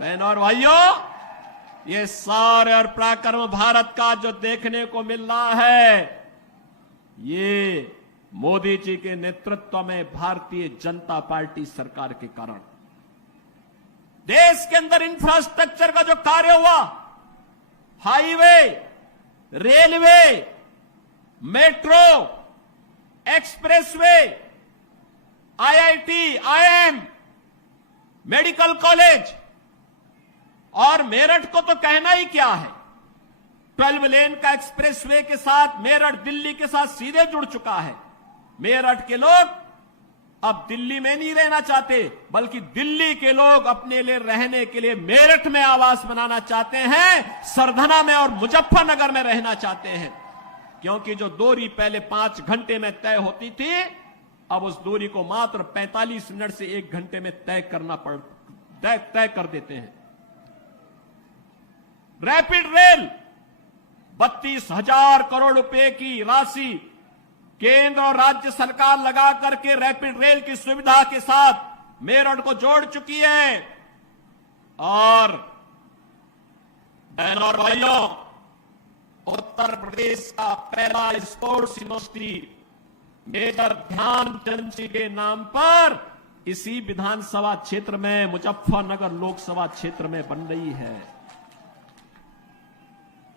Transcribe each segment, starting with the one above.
बहनों और भाइयों, ये सारे और पराक्रम भारत का जो देखने को मिल रहा है, ये मोदी जी के नेतृत्व में भारतीय जनता पार्टी सरकार के कारण देश के अंदर इंफ्रास्ट्रक्चर का जो कार्य हुआ, highway, railway, metro, expressway, IIT, IIM, medical college, और मेरठ को तो कहना ही क्या है। 12 लेन का एक्सप्रेसवे के साथ मेरठ दिल्ली के साथ सीधे जुड़ चुका है। मेरठ के लोग अब दिल्ली में नहीं रहना चाहते, बल्कि दिल्ली के लोग अपने लिए रहने के लिए मेरठ में आवास बनाना चाहते हैं, सरधना में और मुजफ्फरनगर में रहना चाहते हैं। क्योंकि जो दूरी पहले 5 घंटे में तय होती थी, अब उस दूरी को मात्र 45 मिनट से 1 घंटे में तय कर देते हैं। रैपिड रेल 32,000 करोड़ रुपए की राशि केंद्र और राज्य सरकार लगा करके रैपिड रेल की सुविधा के साथ मेरठ को जोड़ चुकी है। और बहनों और भाइयों, उत्तर प्रदेश का पहला स्पोर्ट्स यूनिवर्सिटी मेजर ध्यानचंद जी के नाम पर इसी विधानसभा क्षेत्र में, मुजफ्फरनगर लोकसभा क्षेत्र में बन रही है।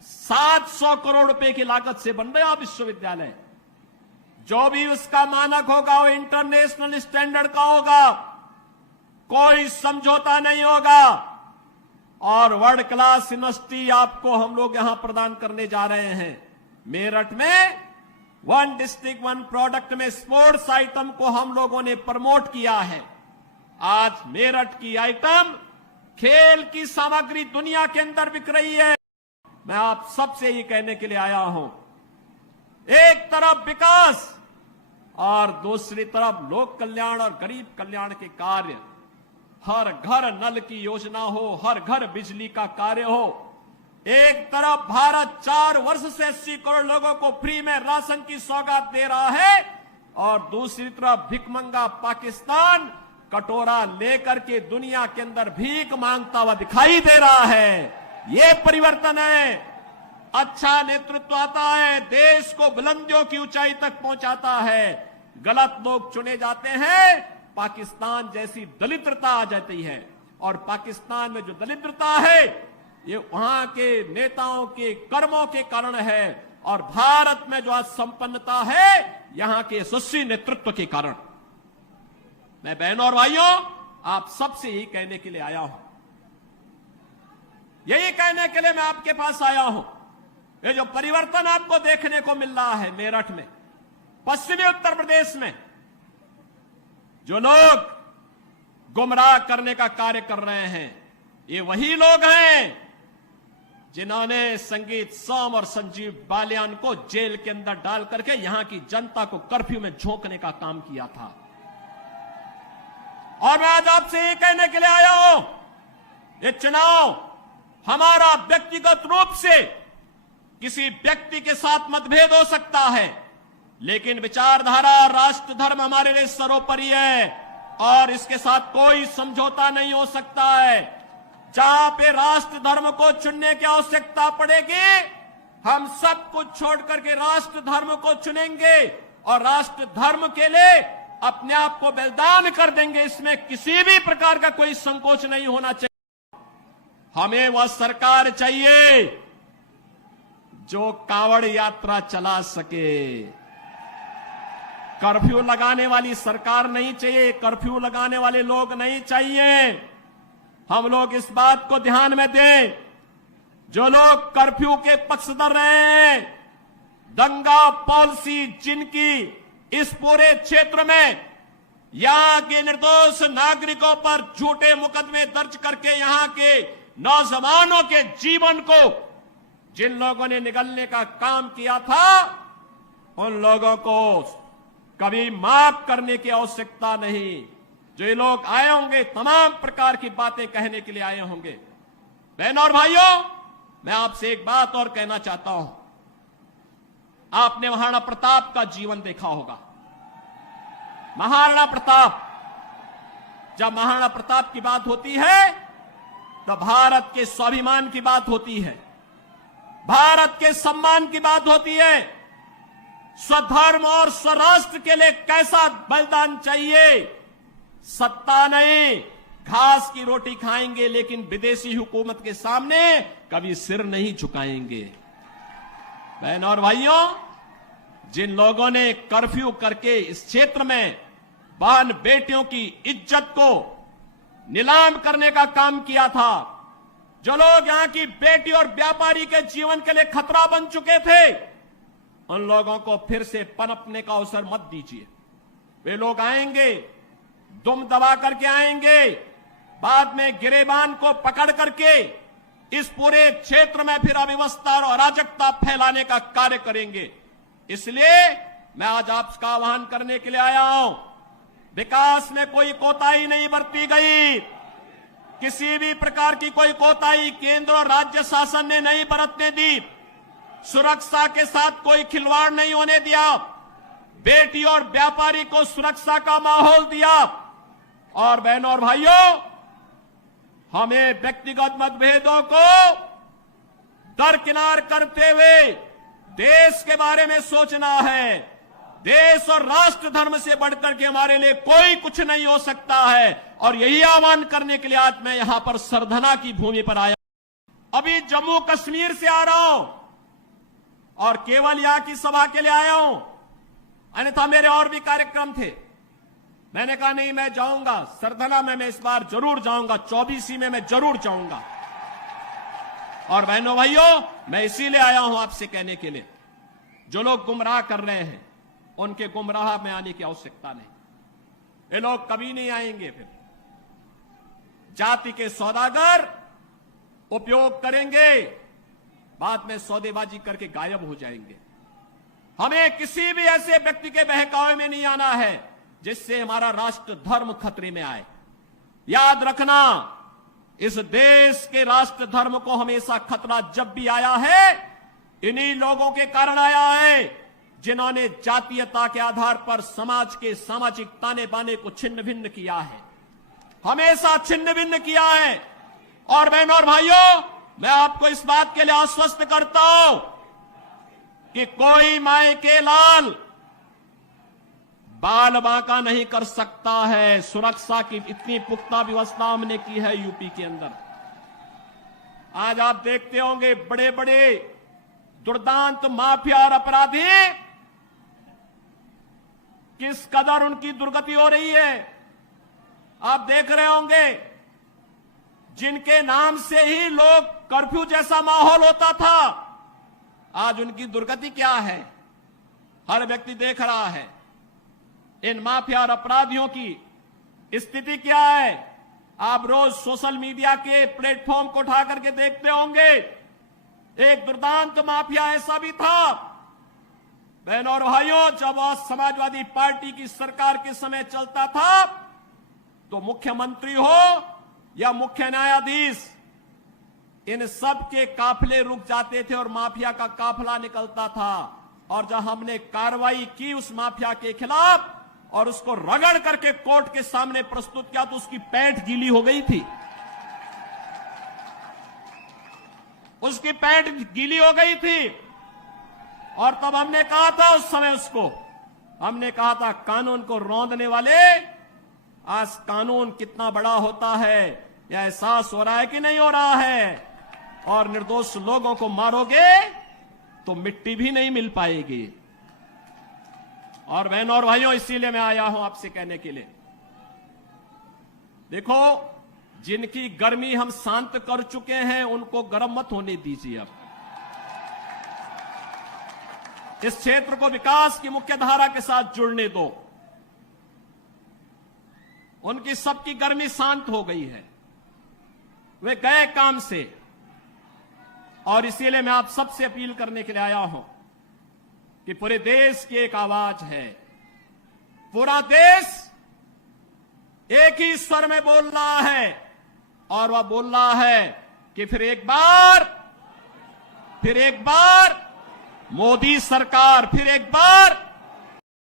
700 करोड़ रुपए की लागत से बन रहा विश्वविद्यालय। जो भी उसका मानक होगा वो इंटरनेशनल स्टैंडर्ड का होगा, कोई समझौता नहीं होगा। और वर्ल्ड क्लास यूनिवर्सिटी आपको हम लोग यहां प्रदान करने जा रहे हैं। मेरठ में 1 डिस्ट्रिक्ट 1 प्रोडक्ट में स्पोर्ट्स आइटम को हम लोगों ने प्रमोट किया है। आज मेरठ की आइटम खेल की सामग्री दुनिया के अंदर बिक रही है। मैं आप सबसे ये कहने के लिए आया हूं, एक तरफ विकास और दूसरी तरफ लोक कल्याण और गरीब कल्याण के कार्य। हर घर नल की योजना हो, हर घर बिजली का कार्य हो। एक तरफ भारत 4 वर्ष से 80 करोड़ लोगों को फ्री में राशन की सौगात दे रहा है, और दूसरी तरफ भिखमंगा पाकिस्तान कटोरा लेकर के दुनिया के अंदर भीख मांगता हुआ दिखाई दे रहा है। ये परिवर्तन है। अच्छा नेतृत्व आता है, देश को बुलंदियों की ऊंचाई तक पहुंचाता है। गलत लोग चुने जाते हैं, पाकिस्तान जैसी दलिद्रता आ जाती है। और पाकिस्तान में जो दलिद्रता है, ये वहां के नेताओं के कर्मों के कारण है, और भारत में जो आज संपन्नता है, यहां के यशस्वी नेतृत्व के कारण। मैं बहनों और भाइयों, आप सबसे यही कहने के लिए आया हूं, यही कहने के लिए मैं आपके पास आया हूं। ये जो परिवर्तन आपको देखने को मिल रहा है मेरठ में, पश्चिमी उत्तर प्रदेश में, जो लोग गुमराह करने का कार्य कर रहे हैं, ये वही लोग हैं जिन्होंने संगीत सोम और संजीव बालियान को जेल के अंदर डाल करके यहां की जनता को कर्फ्यू में झोंकने का काम किया था। और मैं आज आपसे ये कहने के लिए आया हूं, ये चुनाव हमारा व्यक्तिगत रूप से किसी व्यक्ति के साथ मतभेद हो सकता है, लेकिन विचारधारा, राष्ट्र धर्म हमारे लिए सर्वोपरि है, और इसके साथ कोई समझौता नहीं हो सकता है। जहां पे राष्ट्र धर्म को चुनने की आवश्यकता पड़ेगी, हम सब कुछ छोड़ करके राष्ट्र धर्म को चुनेंगे और राष्ट्र धर्म के लिए अपने आप को बलिदान कर देंगे। इसमें किसी भी प्रकार का कोई संकोच नहीं होना चाहिए। हमें वह सरकार चाहिए जो कांवड़ यात्रा चला सके। कर्फ्यू लगाने वाली सरकार नहीं चाहिए, कर्फ्यू लगाने वाले लोग नहीं चाहिए। हम लोग इस बात को ध्यान में दें, जो लोग कर्फ्यू के पक्षधर रहे हैं, दंगा पॉलिसी जिनकी इस पूरे क्षेत्र में यहां के निर्दोष नागरिकों पर झूठे मुकदमे दर्ज करके यहां के नौजवानों के जीवन को जिन लोगों ने निगलने का काम किया था, उन लोगों को कभी माफ करने की आवश्यकता नहीं। जो ये लोग आए होंगे, तमाम प्रकार की बातें कहने के लिए आए होंगे। बहनों और भाइयों, मैं आपसे एक बात और कहना चाहता हूं। आपने महाराणा प्रताप का जीवन देखा होगा। महाराणा प्रताप, जब महाराणा प्रताप की बात होती है तो भारत के स्वाभिमान की बात होती है, भारत के सम्मान की बात होती है। स्वधर्म और स्वराष्ट्र के लिए कैसा बलिदान चाहिए। सत्ता नहीं, घास की रोटी खाएंगे, लेकिन विदेशी हुकूमत के सामने कभी सिर नहीं झुकाएंगे। बहनों और भाइयों, जिन लोगों ने कर्फ्यू करके इस क्षेत्र में बहन बेटियों की इज्जत को नीलाम करने का काम किया था, जो लोग यहां की बेटी और व्यापारी के जीवन के लिए खतरा बन चुके थे, उन लोगों को फिर से पनपने का अवसर मत दीजिए। वे लोग आएंगे, दुम दबा करके आएंगे, बाद में गिरेबान को पकड़ करके इस पूरे क्षेत्र में फिर अव्यवस्था और अराजकता फैलाने का कार्य करेंगे। इसलिए मैं आज आपका आह्वान करने के लिए आया हूं। विकास में कोई कोताही नहीं बरती गई, किसी भी प्रकार की कोई कोताही केंद्र और राज्य शासन ने नहीं बरतने दी। सुरक्षा के साथ कोई खिलवाड़ नहीं होने दिया, बेटी और व्यापारी को सुरक्षा का माहौल दिया। और बहनों और भाइयों, हमें व्यक्तिगत मतभेदों को दरकिनार करते हुए देश के बारे में सोचना है। देश और राष्ट्र धर्म से बढ़कर के हमारे लिए कोई कुछ नहीं हो सकता है। और यही आह्वान करने के लिए आज मैं यहां पर सरधना की भूमि पर आया। अभी जम्मू कश्मीर से आ रहा हूं और केवल यहां की सभा के लिए आया हूं, अन्यथा मेरे और भी कार्यक्रम थे। मैंने कहा नहीं, मैं जाऊंगा सरधना में, मैं इस बार जरूर जाऊंगा, 24 में मैं जरूर जाऊंगा। और बहनों भाइयों, मैं इसीलिए आया हूं आपसे कहने के लिए, जो लोग गुमराह कर रहे हैं उनके गुमराह में आने की आवश्यकता नहीं। ये लोग कभी नहीं आएंगे। फिर जाति के सौदागर उपयोग करेंगे, बाद में सौदेबाजी करके गायब हो जाएंगे। हमें किसी भी ऐसे व्यक्ति के बहकावे में नहीं आना है जिससे हमारा राष्ट्र धर्म खतरे में आए। याद रखना, इस देश के राष्ट्र धर्म को हमेशा खतरा जब भी आया है, इन्हीं लोगों के कारण आया है, जिन्होंने जातीयता के आधार पर समाज के सामाजिक ताने बाने को छिन्न भिन्न किया है, हमेशा छिन्न भिन्न किया है। और बहनों और भाइयों, मैं आपको इस बात के लिए आश्वस्त करता हूं कि कोई माय के लाल बाल बांका नहीं कर सकता है। सुरक्षा की इतनी पुख्ता व्यवस्था हमने की है यूपी के अंदर। आज आप देखते होंगे बड़े बड़े दुर्दांत माफिया और अपराधी किस कदर उनकी दुर्गति हो रही है। आप देख रहे होंगे, जिनके नाम से ही लोग कर्फ्यू जैसा माहौल होता था, आज उनकी दुर्गति क्या है, हर व्यक्ति देख रहा है। इन माफिया और अपराधियों की स्थिति क्या है, आप रोज सोशल मीडिया के प्लेटफॉर्म को उठा करके देखते होंगे। एक दुर्दांत माफिया ऐसा भी था। बहनों और भाइयों, जब समाजवादी पार्टी की सरकार के समय चलता था, तो मुख्यमंत्री हो या मुख्य न्यायाधीश, इन सब के काफिले रुक जाते थे और माफिया का काफिला निकलता था। और जब हमने कार्रवाई की उस माफिया के खिलाफ और उसको रगड़ करके कोर्ट के सामने प्रस्तुत किया, तो उसकी पैंट गीली हो गई थी, उसकी पैंट गीली हो गई थी। और तब हमने कहा था, उस समय उसको हमने कहा था, कानून को रौंदने वाले, आज कानून कितना बड़ा होता है यह एहसास हो रहा है कि नहीं हो रहा है। और निर्दोष लोगों को मारोगे तो मिट्टी भी नहीं मिल पाएगी। और बहनों और भाइयों, इसीलिए मैं आया हूं आपसे कहने के लिए, देखो, जिनकी गर्मी हम शांत कर चुके हैं उनको गर्म मत होने दीजिए। अब इस क्षेत्र को विकास की मुख्य धारा के साथ जुड़ने दो। उनकी सबकी गर्मी शांत हो गई है, वे गए काम से। और इसीलिए मैं आप सबसे अपील करने के लिए आया हूं कि पूरे देश की एक आवाज है, पूरा देश एक ही स्वर में बोल रहा है। और वह बोल रहा है कि फिर एक बार मोदी सरकार, फिर एक बार